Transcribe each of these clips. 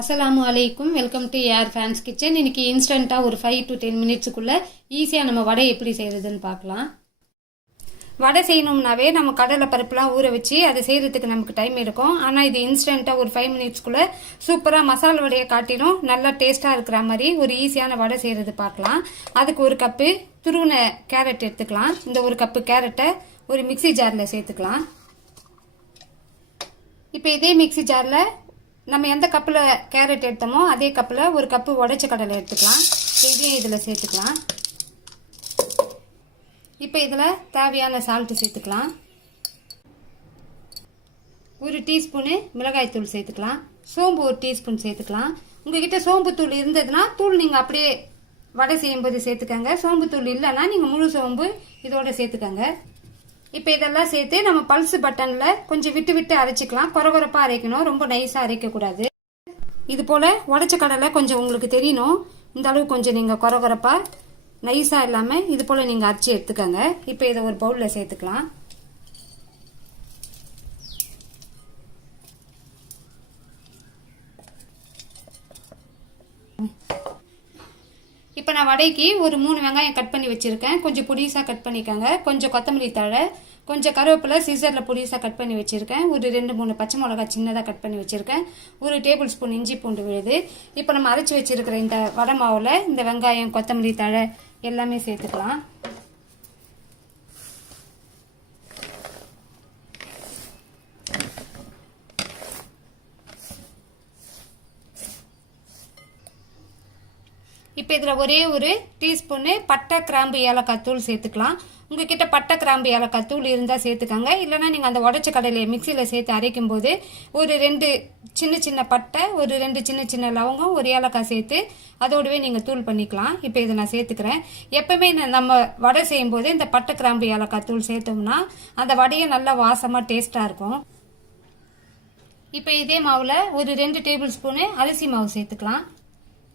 அஸ்ஸலாமு அலைக்கும். Welcome to air fans kitchen. இன்னைக்கு இன்ஸ்டண்ட்டாக ஒரு 5 to 10 மினிட்ஸுக்குள்ளே ஈஸியாக நம்ம வடை எப்படி செய்கிறதுன்னு பார்க்கலாம். வடை செய்யணும்னாவே நம்ம கடலை பருப்புலாம் ஊற வச்சு அதை செய்கிறதுக்கு நமக்கு டைம் இருக்கும். ஆனால் இது இன்ஸ்டண்ட்டாக ஒரு 5 மினிட்ஸ்க்குள்ளே சூப்பராக மசாலா வடையை காட்டிலும் நல்லா டேஸ்ட்டாக இருக்கிற மாதிரி ஒரு ஈஸியான வடை செய்கிறது பார்க்கலாம். அதுக்கு ஒரு கப்பு துருவின கேரட் எடுத்துக்கலாம். இந்த ஒரு கப்பு கேரட்டை ஒரு மிக்சி ஜாரில் சேர்த்துக்கலாம். இப்போ இதே மிக்சி ஜாரில் நம்ம எந்த கப்பில் கேரட் எடுத்தோமோ அதே கப்பில் ஒரு கப்பு உடைச்ச கடலை எடுத்துக்கலாம். இதையும் இதில் சேர்த்துக்கலாம். இப்போ இதில் தேவையான சால்ட்டு சேர்த்துக்கலாம். ஒரு டீஸ்பூனு மிளகாய்த்தூள் சேர்த்துக்கலாம். சோம்பு ஒரு டீஸ்பூன் சேர்த்துக்கலாம். உங்ககிட்ட சோம்பு தூள் இருந்ததுன்னா தூள் நீங்கள் அப்படியே வடை செய்யும்போது சேர்த்துக்கங்க. சோம்பு தூள் இல்லைன்னா நீங்கள் முழு சோம்பு இதோட சேர்த்துக்கங்க. இப்போ இதெல்லாம் சேர்த்து நம்ம பல்ஸ் பட்டனில் கொஞ்சம் விட்டு விட்டு அரைச்சிக்கலாம். கொரகொரப்பாக அரைக்கணும், ரொம்ப நைஸாக அரைக்கக்கூடாது. இது போல் உடைச்ச கடலை கொஞ்சம் உங்களுக்கு தெரியணும். இந்த அளவு கொஞ்சம் நீங்கள் கொரகொரப்பாக நைஸாக இல்லாமல் இது போல் நீங்கள் அரைச்சி எடுத்துக்கோங்க. இப்போ இதை ஒரு பவுலில் சேர்த்துக்கலாம். இப்போ நான் வடைக்கு ஒரு 3 வெங்காயம் கட் பண்ணி வச்சுருக்கேன். கொஞ்சம் பொடிசாக கட் பண்ணிக்கோங்க. கொஞ்சம் கொத்தமல்லி தழை, கொஞ்சம் கருவேப்பிலை சீசரில் பொடிசாக கட் பண்ணி வச்சுருக்கேன். ஒரு 2-3 பச்சை மிளகாய் சின்னதாக கட் பண்ணி வச்சுருக்கேன். ஒரு டேபிள் ஸ்பூன் இஞ்சி பூண்டு விழுது. இப்போ நம்ம அரைச்சி வச்சுருக்கிற இந்த வடை மாவில் இந்த வெங்காயம் கொத்தமல்லி தழை எல்லாமே சேர்த்துக்கலாம். இப்போ இதில் ஒரே ஒரு டீஸ்பூனு பட்டை கிராம்பு ஏலக்காய் தூள் சேர்த்துக்கலாம். உங்ககிட்ட பட்டை கிராம்பு ஏலக்காய் தூள் இருந்தால் சேர்த்துக்கோங்க. இல்லைனா நீங்கள் அந்த உடைச்ச கடலையை மிக்சியில் சேர்த்து அரைக்கும் போது ஒரு 2 சின்ன சின்ன பட்டை, ஒரு 2 சின்ன சின்ன லவங்கம், ஒரு ஏலக்காய் சேர்த்து அதோடவே நீங்கள் தூள் பண்ணிக்கலாம். இப்போ இதை நான் சேர்த்துக்கிறேன். எப்பவுமே நம்ம வடை செய்யும் போது இந்த பட்டை கிராம்பு ஏலக்காய் தூள் சேர்த்தோம்னா அந்த வடையை நல்லா வாசமாக டேஸ்ட்டாக இருக்கும். இப்போ இதே மாவில் ஒரு 2 டேபிள் ஸ்பூனு அரிசி மாவு சேர்த்துக்கலாம்.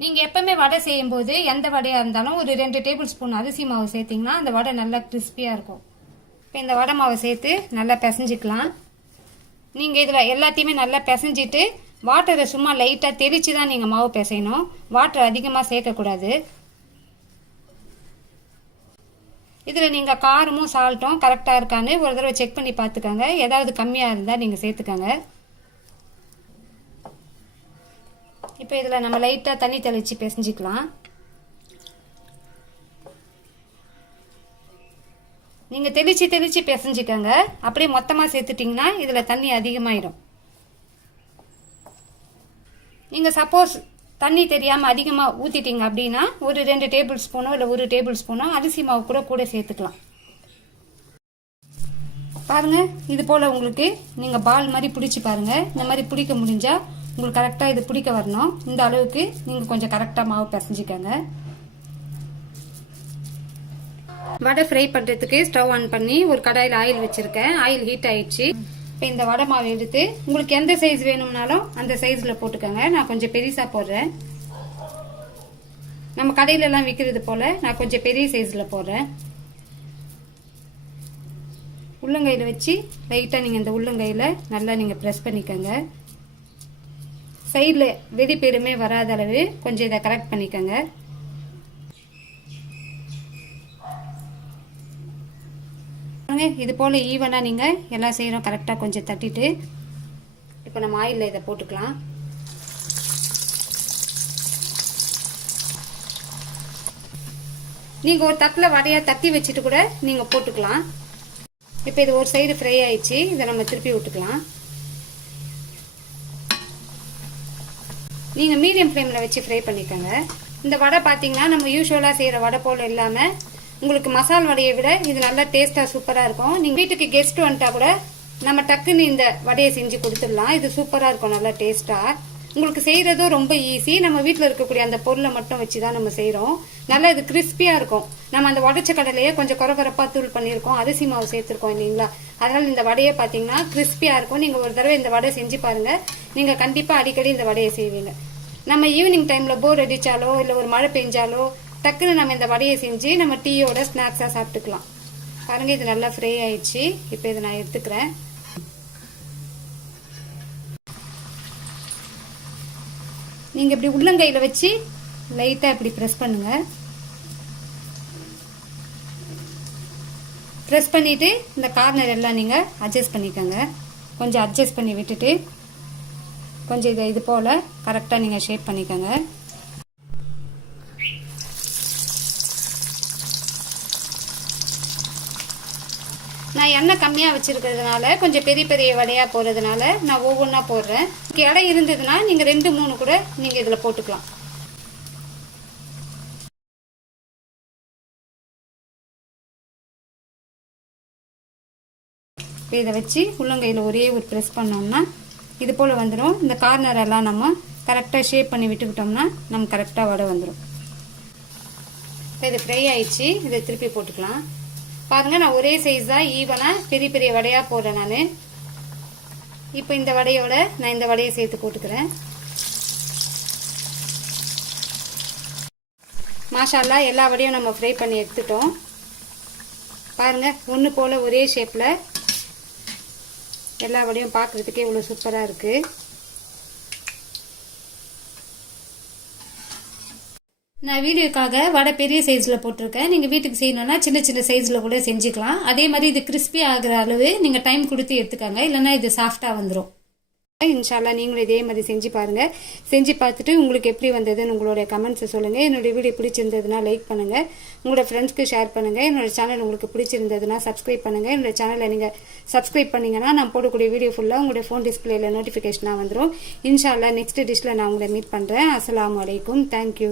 நீங்கள் எப்பவுமே வடை செய்யும்போது எந்த வடையாக இருந்தாலும் ஒரு 2 டேபிள் ஸ்பூன் அரிசி மாவு சேர்த்திங்கன்னா அந்த வடை நல்லா கிறிஸ்பியாக இருக்கும். இப்போ இந்த வடை மாவை சேர்த்து நல்லா பிசைஞ்சிக்கலாம். நீங்கள் இதில் எல்லாத்தையுமே நல்லா பிசைஞ்சிட்டு வாட்டரை சும்மா லைட்டாக தெளித்து தான் நீங்கள் மாவு பிசையணும். வாட்டர் அதிகமாக சேர்க்கக்கூடாது. இதில் நீங்கள் காரமும் சால்ட்டும் கரெக்டாக இருக்கான்னு ஒரு தடவை செக் பண்ணி பார்த்துக்கோங்க. ஏதாவது கம்மியாக இருந்தால் நீங்கள் சேர்த்துக்கோங்க. இப்போ இதில் நம்ம லைட்டாக தண்ணி தெளித்து பிசைஞ்சிக்கலாம். நீங்கள் தெளித்து பிசைஞ்சிக்கோங்க. அப்படியே மொத்தமாக சேர்த்துட்டிங்கன்னா இதில் தண்ணி அதிகமாகிடும். நீங்கள் சப்போஸ் தண்ணி தெரியாமல் அதிகமாக ஊற்றிட்டீங்க அப்படின்னா ஒரு 2 டேபிள் ஸ்பூனோ இல்லை 1 டேபிள் ஸ்பூனோ அரிசி மாவு கூட சேர்த்துக்கலாம். பாருங்கள், இது போல் உங்களுக்கு நீங்கள் பால் மாதிரி பிடிச்சி பாருங்கள். இந்த மாதிரி பிடிக்க முடிஞ்சால் உங்களுக்கு கரெக்டாக இது பிடிக்க வரணும். இந்த அளவுக்கு நீங்கள் கொஞ்சம் கரெக்டாக மாவு பிசைஞ்சிக்கோங்க. வடை ஃப்ரை பண்ணுறதுக்கு ஸ்டவ் ஆன் பண்ணி ஒரு கடாயில் ஆயில் வச்சுருக்கேன். ஆயில் ஹீட் ஆயிடுச்சு. இப்போ இந்த வடை மாவு எடுத்து உங்களுக்கு எந்த சைஸ் வேணும்னாலும் அந்த சைஸில் போட்டுக்கோங்க. நான் கொஞ்சம் பெருசாக போடுறேன். நம்ம கடையிலலாம் விற்கிறது போல் நான் கொஞ்சம் பெரிய சைஸில் போடுறேன். உள்ளங்கையில் வச்சு லைட்டாக நீங்கள் இந்த உள்ளங்கையில் நல்லா நீங்கள் ப்ரெஸ் பண்ணிக்கோங்க. சைடில் வெடி பெருமே வராத அளவு கொஞ்சம் இதை கரெக்ட் பண்ணிக்கோங்க. இது போல் ஈவனாக நீங்கள் எல்லாம் செய்கிறோம் கரெக்டாக கொஞ்சம் தட்டிட்டு இப்போ நம்ம ஆயிலில் இதை போட்டுக்கலாம். நீங்கள் ஒரு தட்டில் வடையாக தட்டி வச்சுட்டு கூட நீங்கள் போட்டுக்கலாம். இப்போ இது ஒரு சைடு ஃப்ரை ஆயிடுச்சு. இதை நம்ம திருப்பி விட்டுக்கலாம். நீங்கள் மீடியம் ஃப்ளேமில் வச்சு ஃப்ரை பண்ணிக்கோங்க. இந்த வடை பார்த்தீங்கன்னா நம்ம யூஸ்வலாக செய்கிற வடை போல் இல்லாமல் உங்களுக்கு மசால் வடையை விட இது நல்லா டேஸ்ட்டாக சூப்பராக இருக்கும். நீங்கள் வீட்டுக்கு கெஸ்ட் வந்துட்டா கூட நம்ம டக்குன்னு இந்த வடையை செஞ்சு கொடுத்துடலாம். இது சூப்பராக இருக்கும், நல்லா டேஸ்ட்டாக. உங்களுக்கு செய்கிறதும் ரொம்ப ஈஸி. நம்ம வீட்டில் இருக்கக்கூடிய அந்த பொருளை மட்டும் வச்சு தான் நம்ம செய்கிறோம். நல்லா இது கிறிஸ்பியாக இருக்கும். நம்ம அந்த உடைச்ச கடலையே கொஞ்சம் கொரகொரப்பாக தூள் பண்ணியிருக்கோம், அரிசி மாவு சேர்த்துருக்கோம் இல்லைங்களா. அதனால் இந்த வடையை பார்த்தீங்கன்னா கிறிஸ்பியாக இருக்கும். நீங்கள் ஒரு தடவை இந்த வடை செஞ்சு பாருங்கள். நீங்கள் கண்டிப்பாக அடிக்கடி இந்த வடையை செய்வீங்க. நம்ம ஈவினிங் டைமில் போர் அடித்தாலோ இல்லை ஒரு மழை பெஞ்சாலோ டக்குன்னு நம்ம இந்த வடையை செஞ்சு நம்ம டீயோட ஸ்நாக்ஸாக சாப்பிட்டுக்கலாம். பாருங்கள், இது நல்லா ஃப்ரை ஆயிடுச்சு. இப்போ இதை நான் எடுத்துக்கிறேன். நீங்கள் இப்படி உள்ளங்கையில் வச்சு லைட்டாக இப்படி ப்ரெஸ் பண்ணுங்கள். ப்ரெஸ் பண்ணிவிட்டு இந்த கார்னர் எல்லாம் நீங்கள் அட்ஜஸ்ட் பண்ணிக்கோங்க. கொஞ்சம் அட்ஜஸ்ட் பண்ணி விட்டுட்டு கொஞ்சம் இது போல் கரெக்டாக நீங்கள் ஷேப் பண்ணிக்கோங்க. நான் எண்ணெய் கம்மியாக வச்சுருக்கிறதுனால கொஞ்சம் பெரிய பெரிய வடையாக போடுறதுனால நான் ஒவ்வொன்றா போடுறேன். இடம் இருந்ததுன்னா நீங்கள் 2-3 கூட நீங்கள் இதில் போட்டுக்கலாம். இதை வச்சு உள்ளங்கையில் ஒரே ஒரு ப்ரெஸ் பண்ணோம்னா இது போல் வந்துடும். இந்த கார்னர் எல்லாம் நம்ம கரெக்டாக ஷேப் பண்ணி விட்டுக்கிட்டோம்னா நம்ம கரெக்டாக வடை வந்துடும். இப்போ இது ஃப்ரை ஆயிடுச்சு. இதை திருப்பி போட்டுக்கலாம். பாருங்க, நான் ஒரே சைஸ் தான் ஈவனாக பெரிய பெரிய வடையாக போடுறேன் நான். இப்போ இந்த வடையோட நான் இந்த வடையை சேர்த்து போட்டுக்கிறேன். மாஷால்லா எல்லா வடையும் நம்ம ஃப்ரை பண்ணி எடுத்துட்டோம். பாருங்க, ஒன்று போல் ஒரே ஷேப்பில் எல்லா வடையும் பார்க்குறதுக்கே இவ்வளோ சூப்பராக இருக்குது. நான் வீடியோக்காக வடை பெரிய சைஸில் போட்டிருக்கேன். நீங்கள் வீட்டுக்கு செய்யணும்னா சின்ன சின்ன சைஸில் கூட செஞ்சுக்கலாம். அதே மாதிரி இது கிறிஸ்பி ஆகிற அளவு நீங்கள் டைம் கொடுத்து எடுத்துக்கோங்க, இல்லைன்னா இது சாஃப்டாக வந்துடும். இன்ஷால்லா நீங்களும் இதே மாதிரி செஞ்சு பாருங்கள். செஞ்சு பார்த்துட்டு உங்களுக்கு எப்படி வந்ததுன்னு உங்களுடைய கமெண்ட்ஸை சொல்லுங்கள். என்னுடைய வீடியோ பிடிச்சிருந்ததுன்னா லைக் பண்ணுங்கள், உங்களோட ஃப்ரெண்ட்ஸ்க்கு ஷேர் பண்ணுங்கள். என்னோடய சேனல் உங்களுக்கு பிடிச்சிருந்ததுன்னா சப்ஸ்கிரைப் பண்ணுங்கள். என்னோடய சேனலை நீங்கள் சப்ஸ்கிரைப் பண்ணிங்கன்னா நான் போடக்கூடிய வீடியோ ஃபுல்லாக உங்களுடைய ஃபோன் டிஸ்பிளேயில் நோட்டிஃபிகேஷனாக வந்துடும். இன்ஷால்லா நெக்ஸ்ட் டிஷ்ஷில் நான் உங்களை மீட் பண்ணுறேன். அஸ்ஸலாமு அலைக்கும். தேங்க்யூ.